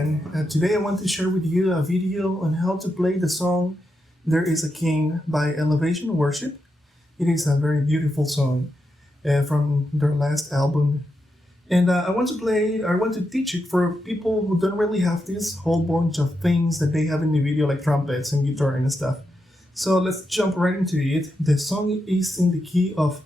everyone. Today I want to share with you a video on how to play the song There Is a King by Elevation Worship. It is a very beautiful song from their last album. And I want to teach it for people who don't really have this whole bunch of things that they have in the video, like trumpets and guitar and stuff. So let's jump right into it. The song is in the key of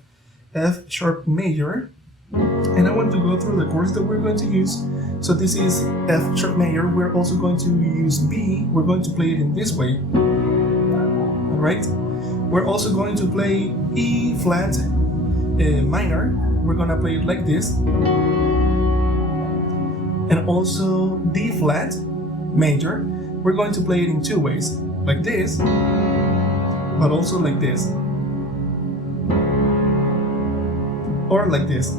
F sharp major. And I want to go through the chords that we're going to use. So this is F sharp major. We're also going to use B. We're going to play it in this way. Alright? We're also going to play E flat minor. We're going to play it like this. And also D flat major. We're going to play it in two ways. Like this, but also like this. Or like this.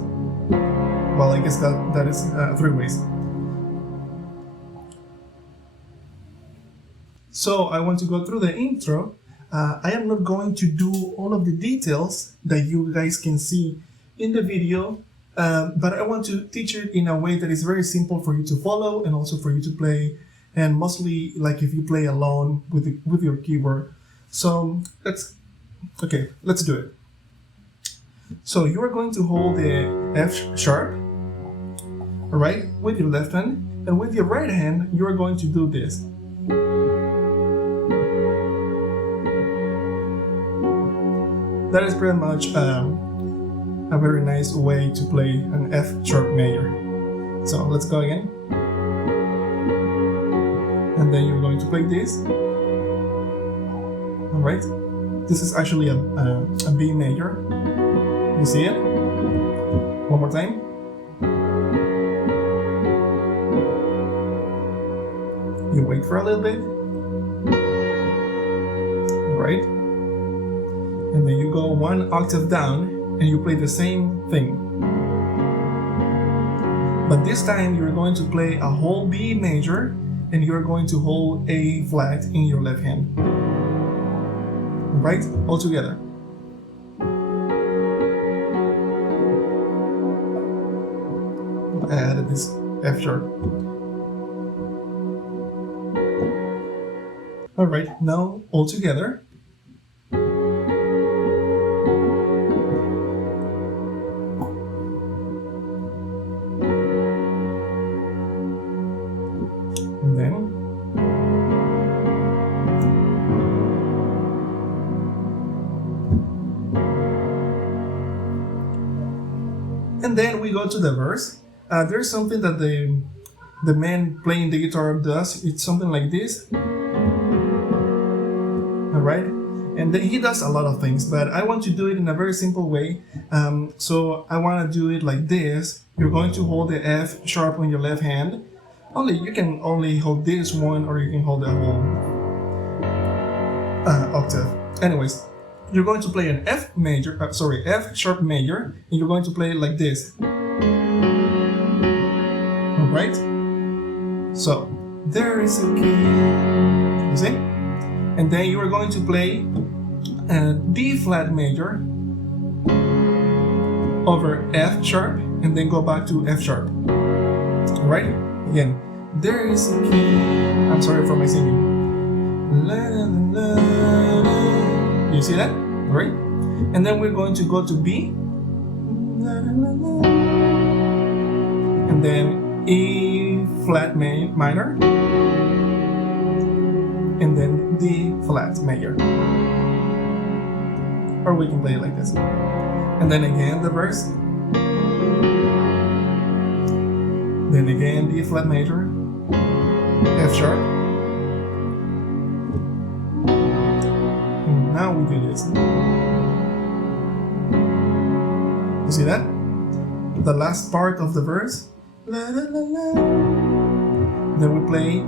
Well, I guess that is three ways. So I want to go through the intro. I am not going to do all of the details that you guys can see in the video, but I want to teach it in a way that is very simple for you to follow and also for you to play, and mostly like if you play alone with your keyboard. So let's do it. So you are going to hold the F sharp, alright, with your left hand, and with your right hand you are going to do this. That is pretty much a very nice way to play an F sharp major. So let's go again. And then you're going to play this. Alright, this is actually a B major. You see it? One more time. You wait for a little bit. Alright. And then you go one octave down and you play the same thing. But this time you're going to play a whole B major and you're going to hold A flat in your left hand. Alright? All together. I added this F sharp. Alright, now all together. And then we go to the verse. There's something that the man playing the guitar does. It's something like this. Alright? And then he does a lot of things, but I want to do it in a very simple way. So I want to do it like this. You're going to hold the F sharp on your left hand. You can only hold this one, or you can hold the whole octave. Anyways, you're going to play an F sharp major, and you're going to play it like this. Alright? So, there is a key. You see? And then you are going to play a D flat major over F sharp, and then go back to F sharp. Alright? Again, there is a key. I'm sorry for my singing. La, la, la, la. You see that? Alright? And then we're going to go to B. And then E flat minor. And then D flat major. Or we can play it like this. And then again the verse. Then again D flat major. F sharp. And now we do this. You see that? The last part of the verse. La, la, la, la. Then we play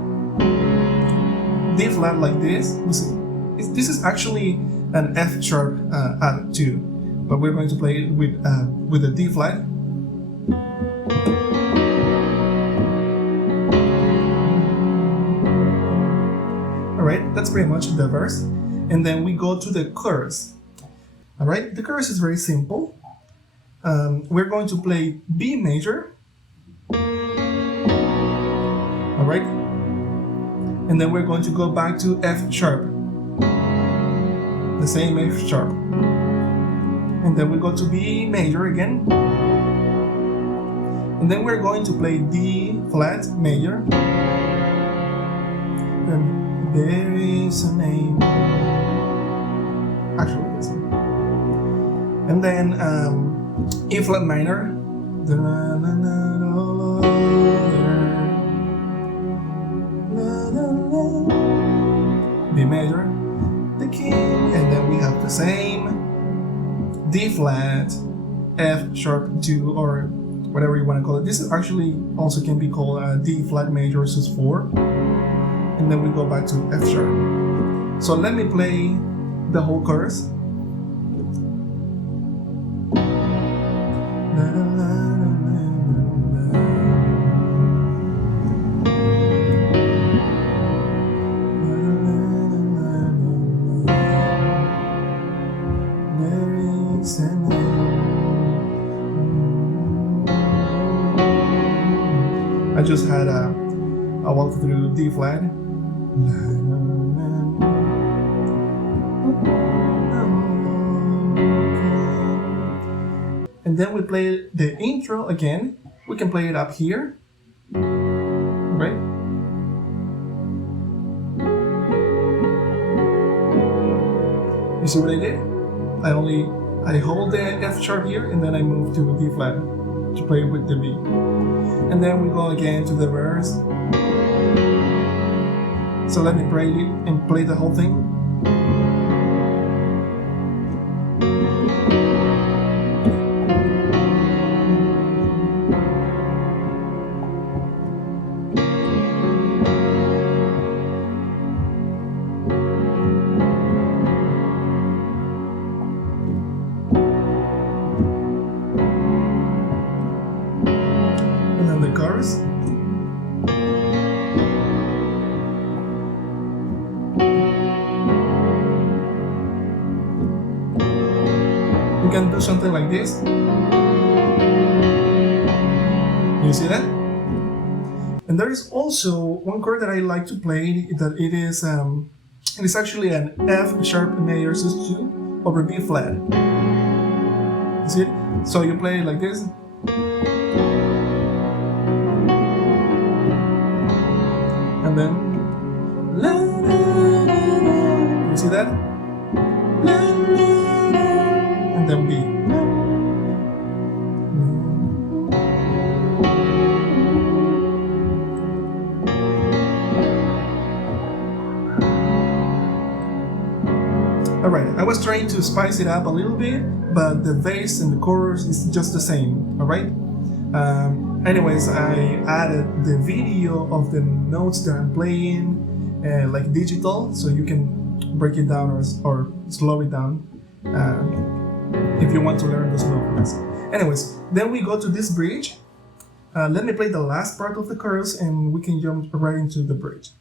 D flat like this. This is actually an F sharp added too, but we're going to play it with a D flat. Alright, that's pretty much the verse. And then we go to the chorus. Alright, the chorus is very simple. We're going to play B major. Alright, and then we're going to go back to F sharp, the same F sharp, and then we go to B major again, and then we're going to play D flat major, and there is a name, actually this one, and then E flat minor, B major, the king, and then we have the same D flat, F sharp 2, or whatever you want to call it. This is actually also can be called D flat major sus4, and then we go back to F sharp. So let me play the whole chorus. I just had a walk through D flat, and then we play the intro again. We can play it up here, right? You see what I did? I hold the F sharp here, and then I move to D flat to play with the B. And then we go again to the verse. So let me play it and play the whole thing. The chorus. You can do something like this. You see that? And there is also one chord that I like to play that it is actually an F sharp major sus2 over B flat. You see it? So you play it like this. And then, you see that? And then B. Alright, I was trying to spice it up a little bit, but the bass and the chorus is just the same, alright? Anyways, I added the video of the notes that I'm playing, like digital, so you can break it down or slow it down if you want to learn those movements. Anyways, then we go to this bridge. Let me play the last part of the chorus and we can jump right into the bridge.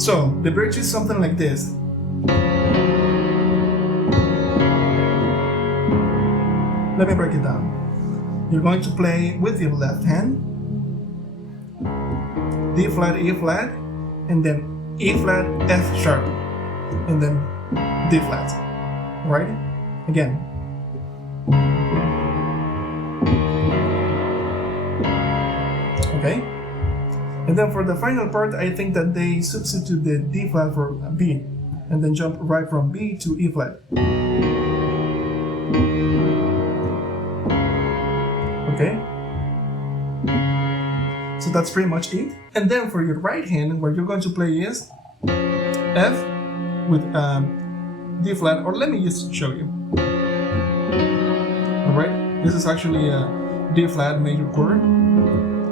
So, the bridge is something like this. Let me break it down. You're going to play with your left hand, D flat, E flat, and then E flat, F sharp, and then D flat, right? Again. Okay? And then for the final part, I think that they substitute the D flat for B, and then jump right from B to E flat. Okay? So that's pretty much it. And then for your right hand, what you're going to play is F with D flat, or let me just show you. Alright? This is actually a D flat major chord.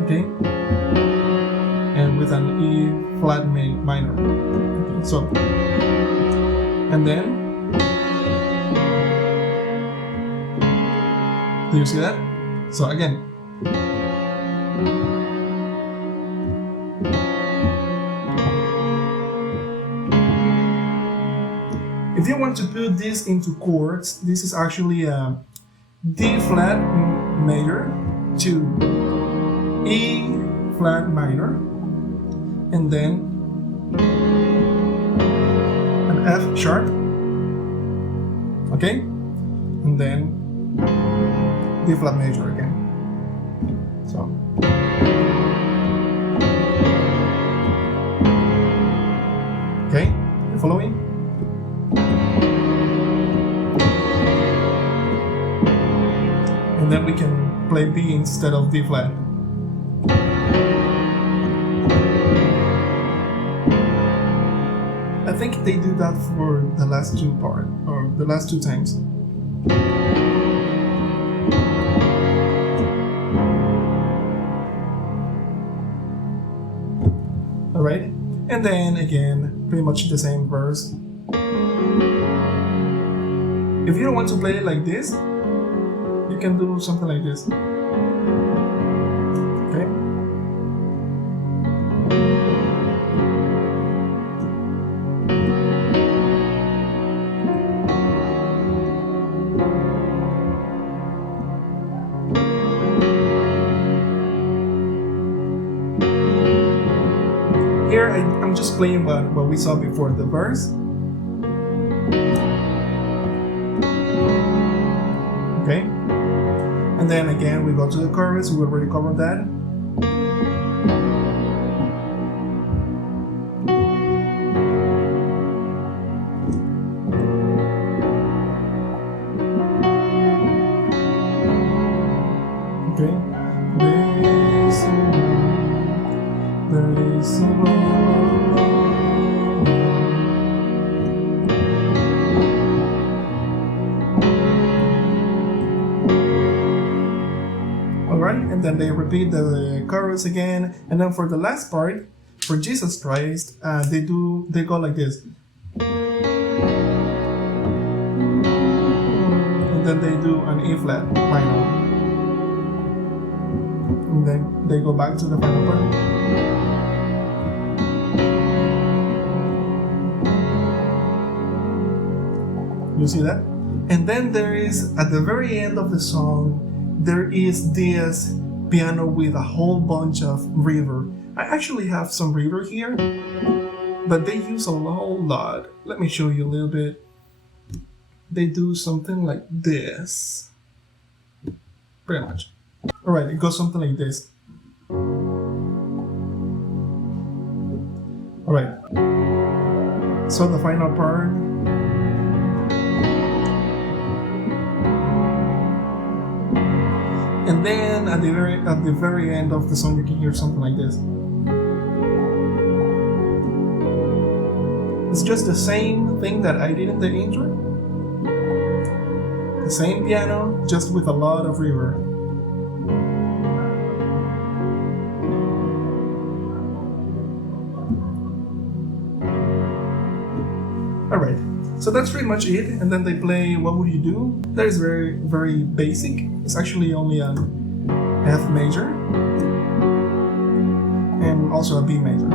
Okay? And with an E flat minor. Okay, so, and then, do you see that? So again, you want to put this into chords, this is actually a D flat major to E flat minor, and then an F sharp, okay, and then D flat major again. So okay, you following? And then we can play B instead of D flat. I think they do that for the last two part, or the last two times. Alright, and then again, pretty much the same verse. If you don't want to play it like this, you can do something like this. Okay? Here I'm just playing what we saw before, the verse. Okay? And then again we go to the chorus, we already covered that. Okay? There is a Alright, and then they repeat the chorus again, and then for the last part, for Jesus Christ, they go like this. And then they do an E flat minor. And then they go back to the final part. You see that? And then there is, at the very end of the song, there is this piano with a whole bunch of reverb. I actually have some reverb here, but they use a whole lot. Let me show you a little bit. They do something like this. Pretty much. Alright, it goes something like this. Alright. So the final part. And then at the very end of the song, you can hear something like this. It's just the same thing that I did in the intro. The same piano, just with a lot of reverb. Alright, so that's pretty much it. And then they play What Would You Do? That is very, very basic. It's actually only an F major and also a B major.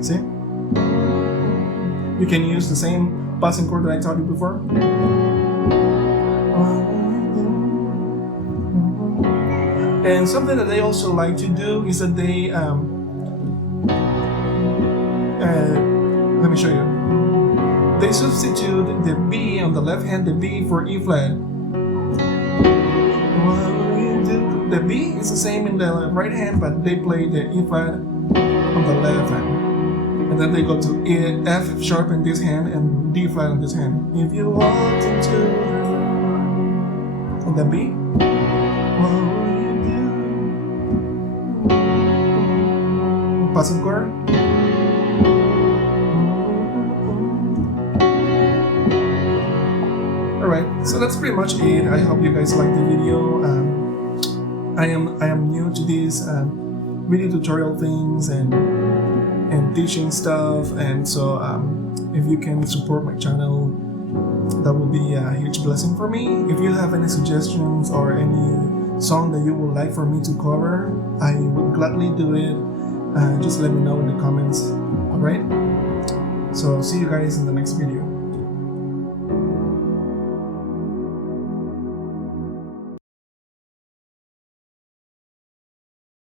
See? You can use the same passing chord that I taught you before. And something that they also like to do is that they, let me show you. They substitute the B on the left hand, the B for E flat. The B is the same in the right hand, but they play the E flat on the left hand. And then they go to E, F sharp in this hand and D flat in this hand. If you walked into the room, and the B, what will you do? Passing chord. Alright, so that's pretty much it. I hope you guys liked the video. I am new to these video tutorial things and teaching stuff, and so if you can support my channel, that would be a huge blessing for me. If you have any suggestions or any song that you would like for me to cover, I would gladly do it. Just let me know in the comments. Alright? So see you guys in the next video.